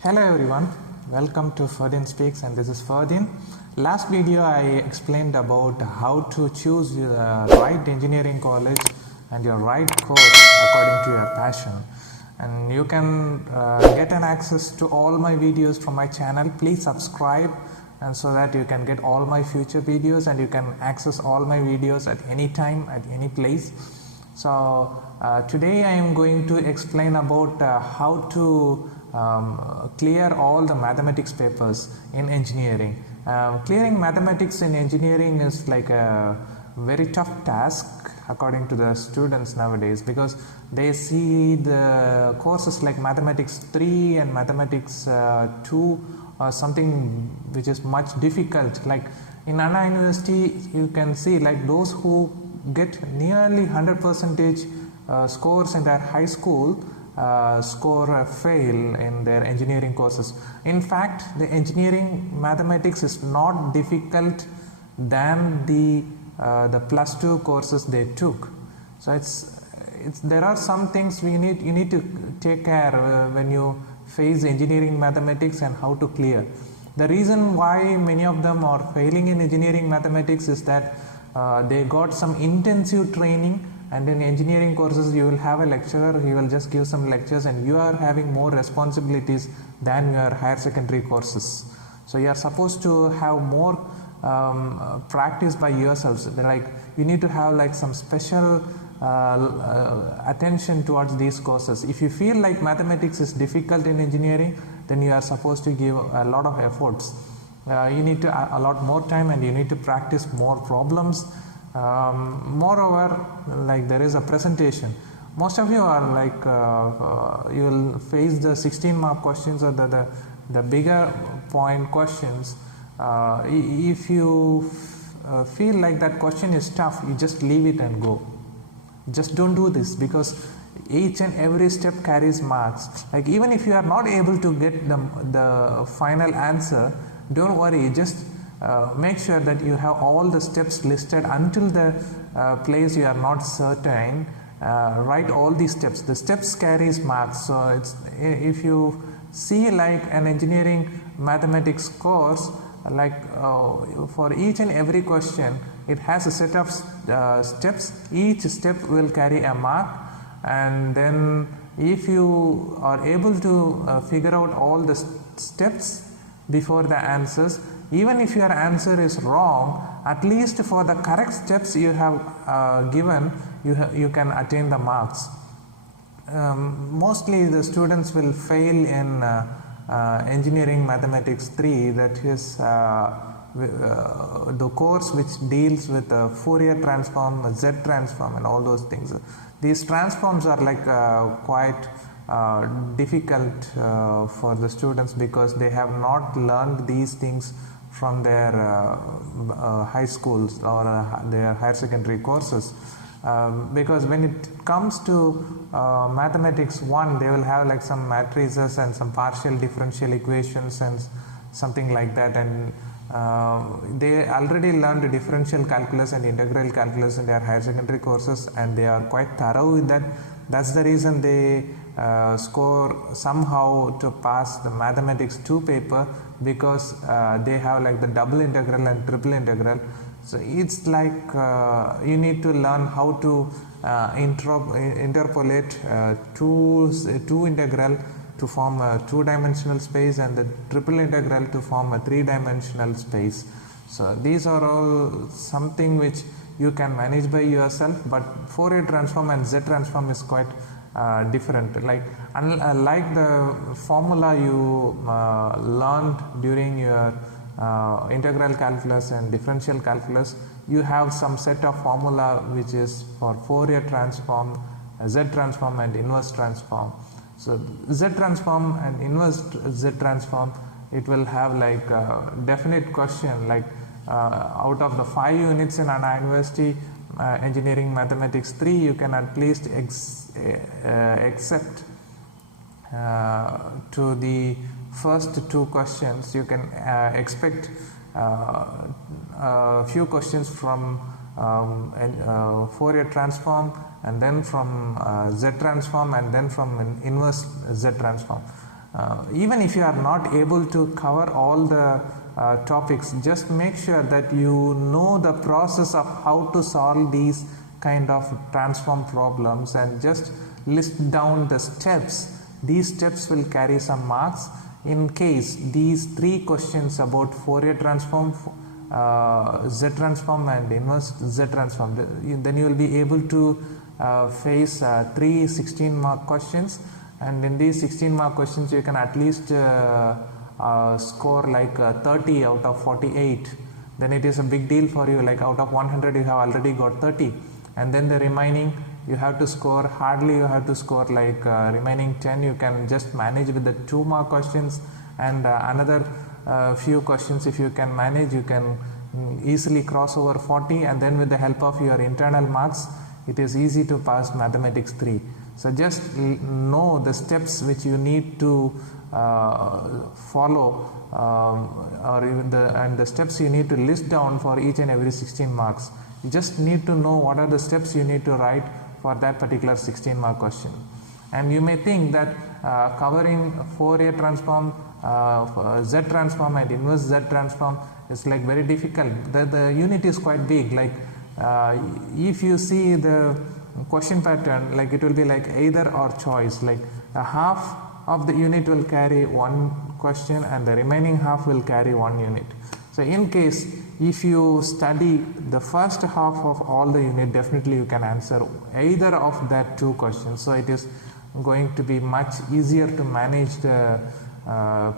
Hello everyone, welcome to Ferdin Speaks, and this is Ferdin. Last video I explained about how to choose the right engineering college and your right course according to your passion. And you can get an access to all my videos from my channel. Please subscribe, and so that you can get all my future videos and you can access all my videos at any time, at any place. So today I am going to explain about how to clear all the mathematics papers in engineering. Clearing mathematics in engineering is like a very tough task according to the students nowadays, because they see the courses like mathematics 3 and mathematics 2 or something which is much difficult. Like in Anna University, you can see like those who get nearly 100% scores in their high school score a fail in their engineering courses. In fact, the engineering mathematics is not difficult than the plus 2 courses they took. So there are some things you need to take care when you face engineering mathematics and how to clear. The reason why many of them are failing in engineering mathematics is that they got some intensive training, and in engineering courses you will have a lecturer, he will just give some lectures, and you are having more responsibilities than your higher secondary courses. So you are supposed to have more practice by yourselves. Like you need to have like some special attention towards these courses. If you feel like mathematics is difficult in engineering, then you are supposed to give a lot of efforts. You need to allot more time and you need to practice more problems. Moreover, like there is a presentation. Most of you are like you will face the 16-mark questions or the bigger point questions. If you feel like that question is tough, you just leave it and go. Just don't do this, because each and every step carries marks. Like even if you are not able to get the final answer, don't worry, just make sure that you have all the steps listed until the place you are not certain. Write all these steps. The steps carries marks. So if you see like an engineering mathematics course, like for each and every question it has a set of steps. Each step will carry a mark, and then if you are able to figure out all the steps before the answers, even if your answer is wrong, at least for the correct steps you have given, you can attain the marks. Mostly the students will fail in engineering mathematics 3, that is the course which deals with Fourier transform, Z transform and all those things. These transforms are like quite difficult for the students, because they have not learned these things from their high schools or their higher secondary courses. Because when it comes to mathematics 1, they will have like some matrices and some partial differential equations and something like that, and they already learned differential calculus and integral calculus in their higher secondary courses, and they are quite thorough with that. That's the reason they score somehow to pass the mathematics 2 paper, because they have like the double integral and triple integral. So it's like you need to learn how to interpolate two integral to form a 2-dimensional space, and the triple integral to form a 3-dimensional space. So these are all something which you can manage by yourself, but Fourier transform and Z transform is quite different. Like unlike the formula you learned during your integral calculus and differential calculus, you have some set of formula which is for Fourier transform, Z transform and inverse transform. So Z transform and inverse Z transform, it will have like a definite question, like out of the 5 units in Anna University engineering mathematics 3, you can at least accept to the first 2 questions. You can expect a few questions from Fourier transform, and then from Z transform, and then from an inverse Z transform. Even if you are not able to cover all the topics, just make sure that you know the process of how to solve these kind of transform problems and just list down the steps. These steps will carry some marks. In case these 3 questions about Fourier transform, Z transform and inverse Z transform, then you will be able to face 3 16-mark questions, and in these 16-mark questions you can at least score like 30 out of 48. Then it is a big deal for you, like out of 100 you have already got 30, and then the remaining you have to score, hardly you have to score like remaining 10 you can just manage with the 2-mark questions, and another few questions if you can manage, you can easily cross over 40, and then with the help of your internal marks it is easy to pass mathematics 3. So just know the steps which you need to follow, or even the steps you need to list down for each and every 16 marks. You just need to know what are the steps you need to write for that particular 16-mark question. And you may think that covering Fourier transform, Z transform and inverse Z transform is like very difficult. The unit is quite big. Like if you see the question pattern, like it will be like either or choice, like a half of the unit will carry 1 question and the remaining half will carry 1 unit. So in case if you study the first half of all the unit, definitely you can answer either of that 2 questions. So it is going to be much easier to manage the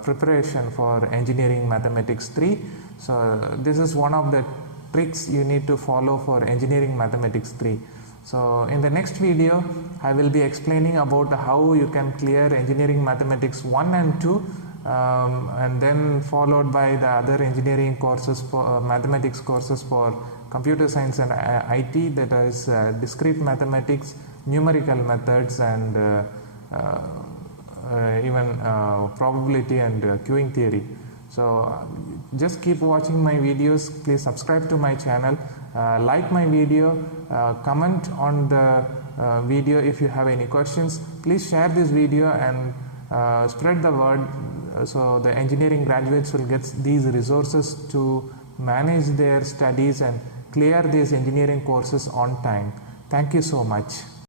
preparation for engineering mathematics 3. So this is one of the tricks you need to follow for engineering mathematics 3. So in the next video I will be explaining about how you can clear engineering mathematics 1 and 2, and then followed by the other engineering courses for mathematics courses for computer science and IT, that is discrete mathematics, numerical methods, and even probability and queuing theory. So just keep watching my videos. Please subscribe to my channel, like my video, comment on the video if you have any questions. Please share this video and spread the word, so the engineering graduates will get these resources to manage their studies and clear these engineering courses on time. Thank you so much.